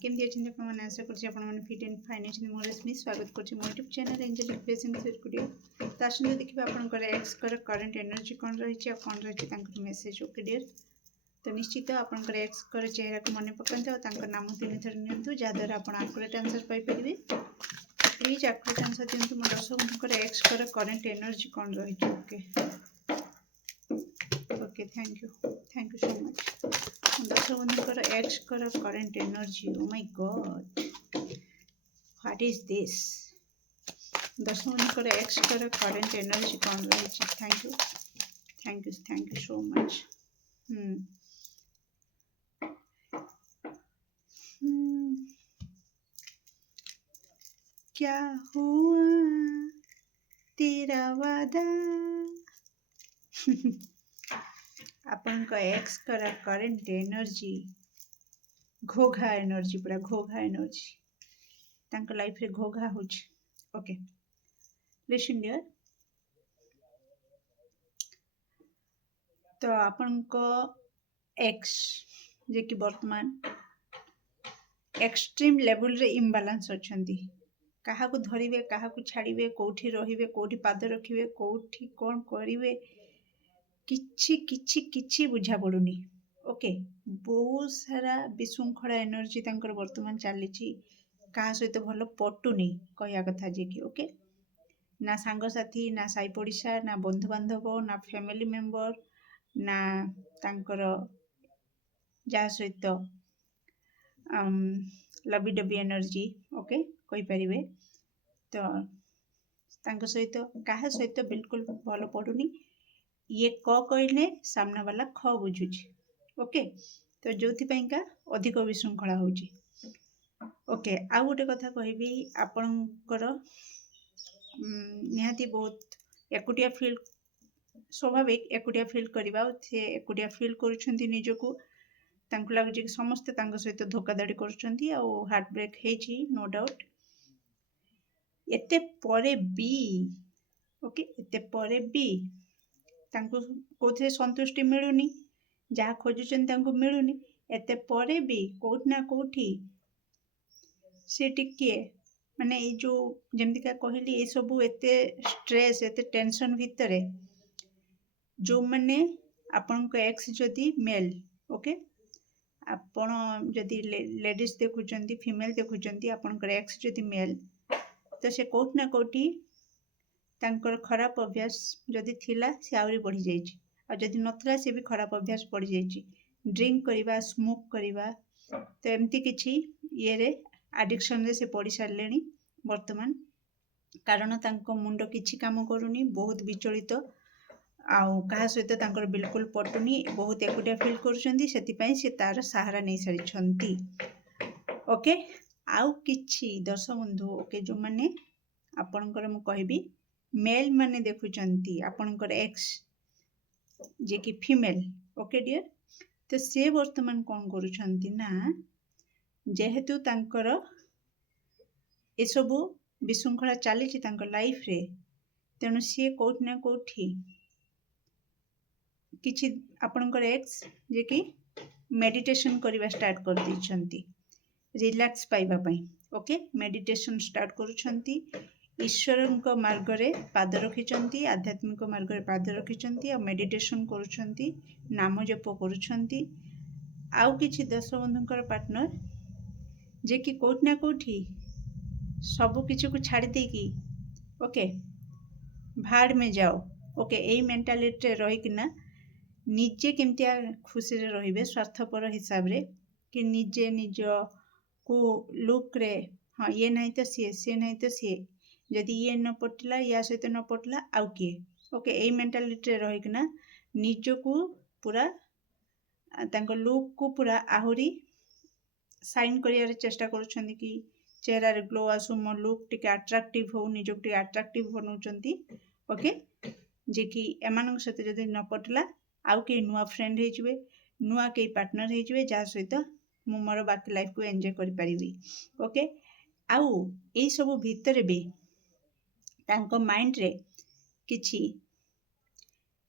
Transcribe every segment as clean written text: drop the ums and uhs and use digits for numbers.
केमती अच्छे आपने आशा कर फिट एंड फाइन अच्छे मोर रश्मि स्वागत कर YouTube channel angelic present video तो आसते देखिए आपंकर एक्स करंट एनर्जी कौन रही कौन रही मेसेज ओके डियर। तो निश्चित आपंकर एक्स चेहरा को मन पकाते और नाम 3 थर नि जहाद्वारा आप आकुरेट आंसर पाइपर। प्लीज आकुरेट आंसर दिखाँ मो दर्शक एक्स करंट एनर्जी कौन रही okay okay thank you so much. दर्शक बंधुकर X current energy oh my god what is this. दर्शक बंधुकर एक्स करंट एनर्जी कौन रही थैंक यू सो मच। क्या हुआ तेरा वादा अपन का एक्स करंट एनर्जी घोघा एनर्जी पूरा घोघा एनर्जी तांका लाइफ रे घोघा हो। Okay listen dear. तो अपन को एक्स जे कि वर्तमान एक्सट्रीम लेवल रे इम्बालांस अछंती। कहा को धरिवे कहा को छाड़िवे कोठी रहिवे कोठी पाद रखिवे कोठी कोन करिवे किछि किछि किछि बुझा पड़ुनी। ओके बहुत सारा विशृंखला एनर्जी तांकर वर्तमान चली क्या सहित भल पटुनी कहया कथा जे कि ओके ना सांगसाथी ना साई पड़िशा ना बंधु बांधव ना फैमिली मेंबर ना तांकर जा सहित लवी डबी एनर्जी ओके कहि परिवे। तो तांको सहित क्या सहित बिल्कुल भल पड़ुनी। ये क कहले सामना वाला ख बुझुची ओके। तो जो का अधिक विशृंखला होची। ओके आ गोटे कथा कहबी आपणकर निहाती बहुत एकुटिया फील स्वाभाविक एकुटिया फील करवा से एकुटिया फील करुछंती निजको तांको लागुची कि समस्ते तांको सहित धोखाधड़ी करुछंती आ हार्ट ब्रेक हेची नो डाउट। एते परे बी ओके एते परे बी तांको कोथे संतुष्टि मिलुनी जहाँ खोजुचन तांको मिलुनी एते परे भी कोठ ना कोठी से टिके माने ये जो जमती का कहली ये सब एते स्ट्रेस एते टेंशन भितरे जो माने आपन को एक्स जदी मेल ओके आपण जदी लेडीज देखुचंती फीमेल देखुचंती आपन को एक्स जदी मेल तो से कोठ ना कोठी तांकर खराब अभ्यास जदि थिला से आउरी बढ़ी जाइछि आ जदि नथला से भी खराब अभ्यास पड़ जाइछि ड्रिंक करिवा स्मोक करिवा। तो एमती किछि ये रे एडिक्शन रे से पड़ी सारलेनी वर्तमान कारण तांको मुंड किछि काम करूनी बहुत विचलित आउ कहा सहित तांकर बिल्कुल पटुनी बहुत एकुटिया फील करुछंती सेति पई से तार सहारा नै सारिछंती ओके। आउ किछि दर्शक बंधु ओके जो माने आपनकर मु कहबी मेल माने देखुचंती आपनकर एक्स जे कि फीमेल ओके डियर। तो से वर्तमान कौन करुछंती ना जेहेतु तांकर ए सब विशृंखला चली लाइफ रे तेणु सी कोठ ना कोठी किछि आपनकर एक्स जे कि मेडिटेशन करवा स्टार्ट कर दैछंती रिलैक्स पाइबा पई ओके मेडिटेशन स्टार्ट करुछंती ईश्वर मार्ग रे पाद रखिचंती आध्यात्मिक मार्ग रे पाद रखिचंती और मेडिटेशन करुछंती नाम जप करुछंती। आउ किछि दर्शक बंधुकर पार्टनर जे कि कोठ ना कोठी सब किछि को छाड़ी दे कि ओके भाड़ में जाओ ओके एई मेंटालिटी रे रही कि ना निजे केमतिया खुशी रे रहिबे स्वार्थपर हिसाब रे कि निजे निज को लुक रे हाँ ये नहीं तो सी नहीं तो सी जदि ये न पटला या सहित न पटला आउ किए ओके एई मेंटालिटी रे रही कि ना निज को पूरा तांको लुक को पूरा आहुरी साइन करियार चेष्टा करुछंती कि चेहरा रे ग्लो आसु मो लुक टिके अट्रैक्टिव हो निज टिके अट्रैक्टिव बनउचंती ओके जे कि एमानक सहित जदि न पटला आउ के नुआ फ्रेंड हे जिवे नुआ के पार्टनर हे जिवे जा सहित मु मोर बाकी लाइफ को एंजॉय करि परिबी ओके। आउ ए सब भीतर भी तांको माइंड रे किछि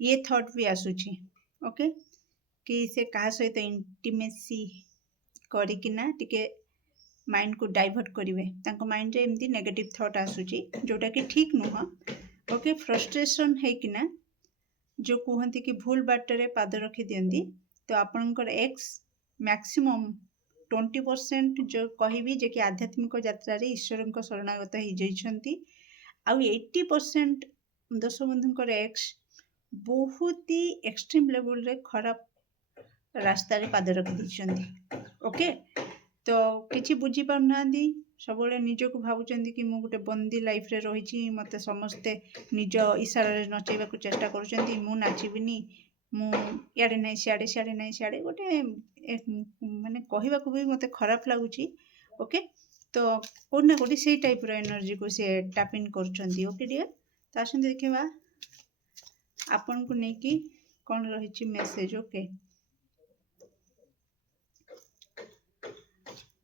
ये थॉट भी आसुची ओके कि से कहा सहित इंटीमेसी करिकिना टिके माइंड को डाइवर्ट करेंगे माइंड रे एमती नेगेटिव थॉट आसूची जोटा कि ठीक नुह ओके फ्रस्ट्रेशन है जो कहती कि भूल बाटर पाद रखी दिंती तो आपणकर एक्स मैक्सिमम 20% जो कहबी जे कि आध्यात्मिक यात्रा ईश्वर शरणागत हो 80% दर्शक बंधुकर एक्स बहुत ही एक्सट्रीम लेवल रे खराब रास्तार पाद रखी ओके तो किसी बुझी पाना सब निजक भावुं कि मुझे गोटे बंदी लाइफ रे रही मत समस्ते निज इशारे नचेबा चेष्टा कर नाचबिनी मुड़े ना सियाड़े सियाड़े ना सियाड़े गोटे माने कहवा भी मत खराब लगुच ओके तो कौटना कौटी से टाइप एनर्जी को सी टैप इन कर ओके डियर तो आसते देखा आपण को लेकिन कौन रही मेसेज ओके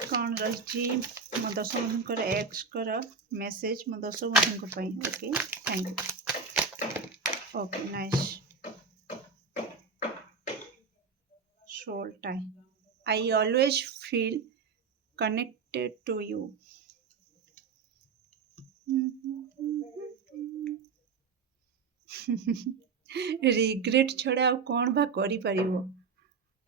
कौन रही मो दर्शक बंधुकर एक्स कर मेसेज मो दर्शक बंधु okay thank you okay nice soul time I always feel connected to you regret छड़ा कौन बा करि परिबो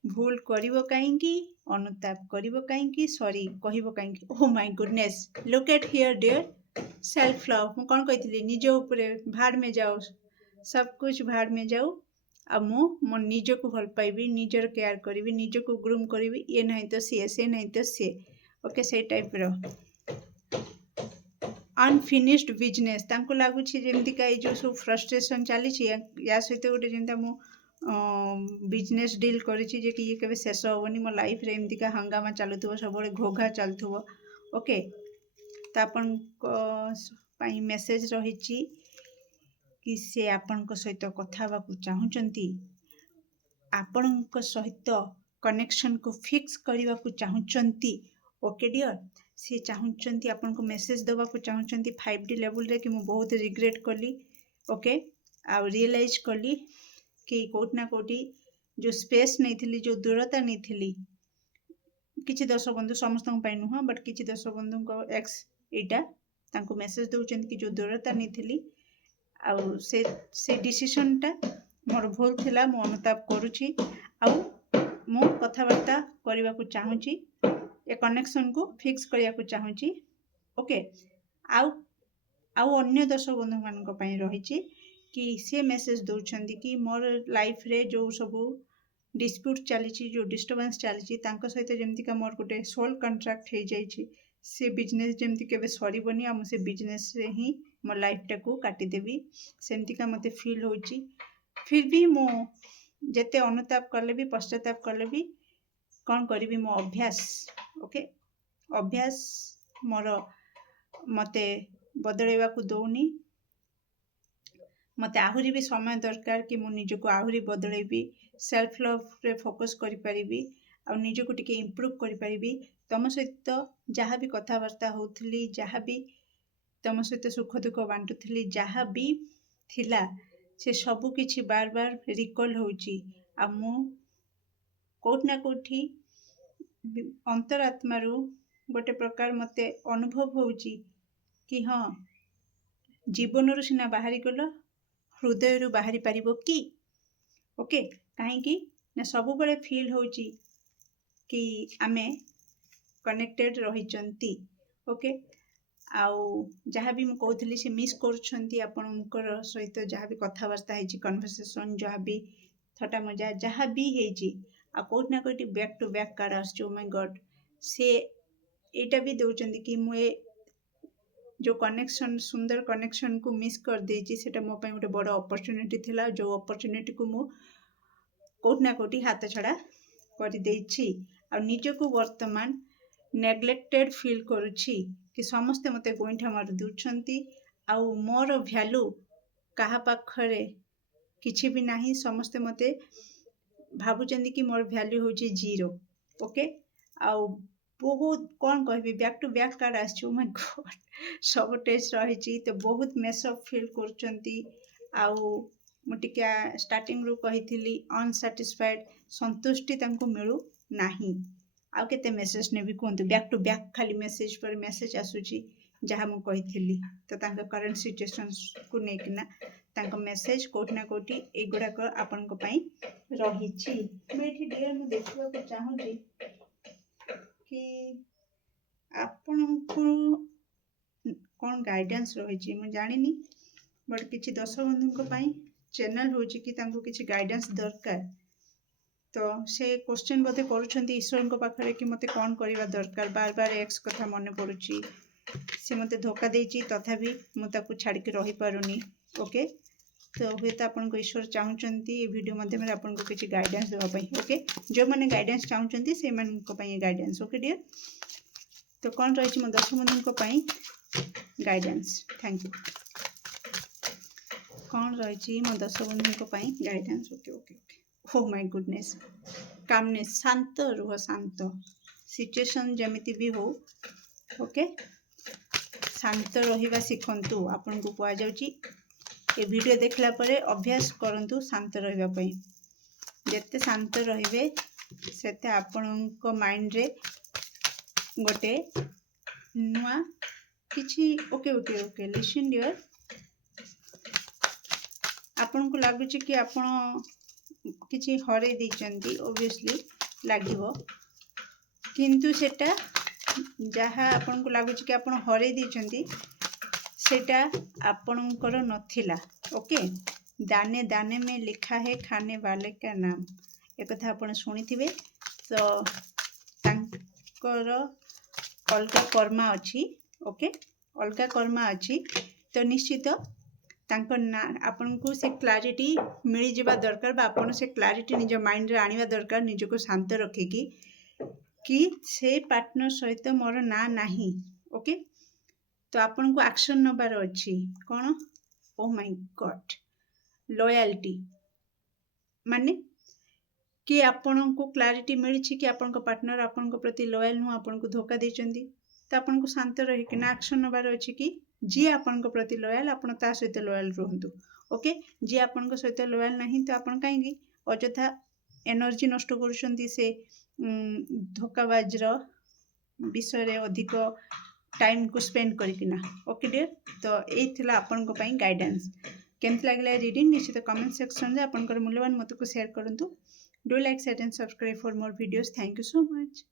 भूल करिबो काहेकि अनुताप करिबो काहेकि सॉरी कहिबो काहेकि oh my goodness look at here dear self love मु कौन कहितली निज ऊपर भाड़ में जाओ सब कुछ भाड़ में जाओ अब मो निज को भल पाइबी निजर केयर करी निज को ग्रूम करी ये नहीं तो सी से नहीं तो सी ओके से टाइप रो अनफिनिश्ड बिजनेस तांको लगुच जमीका जो सब फ्रस्ट्रेशन चली या सहित गोटे जमी मु बिजनेस डील करी जे कि ये केबे शेष होबनी मो लाइफ रे एमतीका हंगामा चलुथबो सब घोघा चलुथबो ओके तो आपन पई मेसेज रही कि से आपण सहित कथा को चाहूँगी आपण सहित कनेक्शन को फिक्स करने को चाहूँगी ओके डियर सी चाहूँगी आपन को मेसेज देवा को चाहूँगी 5D लेवल रे कि मु बहुत रिग्रेट कली ओके आ रियलाइज कली कि कोटना कोटी जो स्पेस नहीं थी जो दूरता नहीं थी किसी दर्शक बंधु समस्त नुह बट किसी दर्शक बंधु एक्स यहाँ मेसेज दौरान कि जो दूरता नहीं थी आउ से डिसीजन टा मोर भूल थिला मु अनुताप करुछि आउ मु कथाबार्ता करने को चाहूँगी ए कनेक्शन को फिक्स करने को चाहूँगी ओके आउ आउ अन्य दर्शक बंधु मान रही कि सी मेसेज दौरान कि मोर लाइफ रे जो सब डिस्प्यूट चली जो डिस्टर्बेंस चली सहित जमीका मोर गोटे सोल कंट्राक्ट हो जाइए से बिजनेस जमती केबे सरीबनी आ से बिजनेस रे ही मो लाइफ टा को काटिदेवी सेमतिका मते फील होची फिर भी मो जेते अनुताप कले भी पश्चाताप कले भी कौन करी मो अभ्यास ओके अभ्यास मोर मते बदलैवा को दौनी मते आहुरी भी समय दरकार कि मु निजको आहुरी बदलैबी सेल्फ लव रे फोकस करि परिबी आ निजको टिके इम्प्रूव करि परिबी तम सहित जहाँ भी कथबार्ता होउथली जहाँ भी तम सहित सुख दुख बांटुथली जहाँ भी थिला से सबु किछि बार बार रिकॉल होउची आ मु कोठना कोठी अंतरात्मा रु गोटे प्रकार मते अनुभव होउची कि हाँ जीवन रु सिना बाहरी गलो हृदय रु बाहरी पारिबो कि ओके कहीं ना सब बड़े फील होची कि आमे कनेक्टेड रही ओके आउ जहाँ भी कहती से मिस कर सहित जहाँ भी कथबार्ता है कन्वर्सेशन जहाँ भी थटा मजा जहाँ भी है कौट ना कौटी बैक टू बैक कार्ड आस माय गॉड से यहाँ भी दौरान कि मुझे जो कनेक्शन सुंदर कनेक्शन को मिस कर देची सेटा मो पे गोटे बड़ अपॉर्चुनिटी थिला जो अपॉर्चुनिटी को मु कोट ना कोटी हाथ छड़ा कर देची आ निजको वर्तमान नेग्लेक्टेड फील करुछि कि समस्ते मते गोइठा मार दुछंती आ मोर वैल्यू कहा पाखरे किछि भी नाही समस्ते मते भाबुचंदी कि मोर वैल्यू होची जीरो ओके आ बहुत कौन कहबी बैक टू बैक कार्ड आस माय गॉड सब टेस्ट रही तो बहुत मेसअप फील करचंती आउ मुटिका स्टार्टिंग रु कही अनसैटिस्फाइड संतुष्टि तांको मिलू नाही आउ केते मेसेज नेबी कहतु बैक टू बैक खाली मेसेज पर मेसेज आसूची जहाँ मु कही तो तांका करंट सिचुएशन को लेकिना तांका मेसेज कोठी ना कोठी एगुड़ाक आपण रही मैं डियर मु देखा चाहूँगी कि आपण को कौन गाइडेंस रही मुझे जानी बट किसी दर्शक बंधु चैनल हो कि गाइडेंस दरकार तो से क्वेश्चन बोधे करुँच ईश्वर पाखे कि मत कौन करवा दरकार बार बार एक्स कथा मन पड़ी सी मत धोखा देती तथापि मुझे छाड़ी रही पारुनी ओके तो हे तो आपको ईश्वर चाहते ये वीडियो माध्यम आपको किसी गाइडेंस देवाई ओके जो मैंने गाइडेंस चाहते से गाइडेंस ओके डियर तो कौन रही मो दर्शक बंधु गाइडेंस थैंक यू कौन रही मो दर्शक बंधु guidance okay okay okay oh my goodness calmness शांत रुह शांत सिचुएशन जमिति भी हो ओके शांत रहिबा शिखंतु आपन को कुआ जाउची ए वीडियो देखला परे अभ्यास करंतु शांत रहिबा पई जत्ते शांत रहिबे सेते आपनको माइंड रे गोटे नुआ किछि okay okay okay listen dear आपन को लागुची कि आपण किछि हरे दैचंती ऑब्वियसली लागिवो किंतु सेटा जहाँ आपन को लगुच कि आपन हरे दैचंती सेटा आपणकर नथिला ओके दाने दाने में लिखा है खाने वाले का नाम एक कथा आपन सुनिथिबे तो तांकर अलगा कर्मा अच्छी ओके अलगा कर्मा अच्छी तो निश्चित तांको ना आपन को से क्लारिटी मिल जावा दरकार बा आपन से क्लारिटी निज माइंड रे आनिबा दरकार निज को शांत रखिकी कि से पार्टनर सहित मोर ना नहीं ओके तो आपन को एक्शन नबार अच्छी कौन ओ माय गॉड लॉयल्टी माने कि आपन को क्लारिटी मिली कि आपन को पार्टनर आपन को प्रति लॉयल नु आपन को धोखा देचंदी तो आपन को शांत रही कि ना एक्शन नबार अच्छी कि जी आपन को प्रति लॉयल आपन ता सहित लॉयल रहंतु ओके जी आपन को सहित लॉयल नहीं तो आपन काहेंगी अजथा एनर्जी नष्ट करूछंती से धोखाबाज विषय रे अधिक टाइम को स्पेंड करकिना ओके डियर तो यही थिला आपन को पई गाइडेंस केमती लागला रीडिंग निश्चित कमेंट सेक्शन रे आपन मूल्यवान मत को शेयर करंतु do like share and subscribe for more videos thank you so much.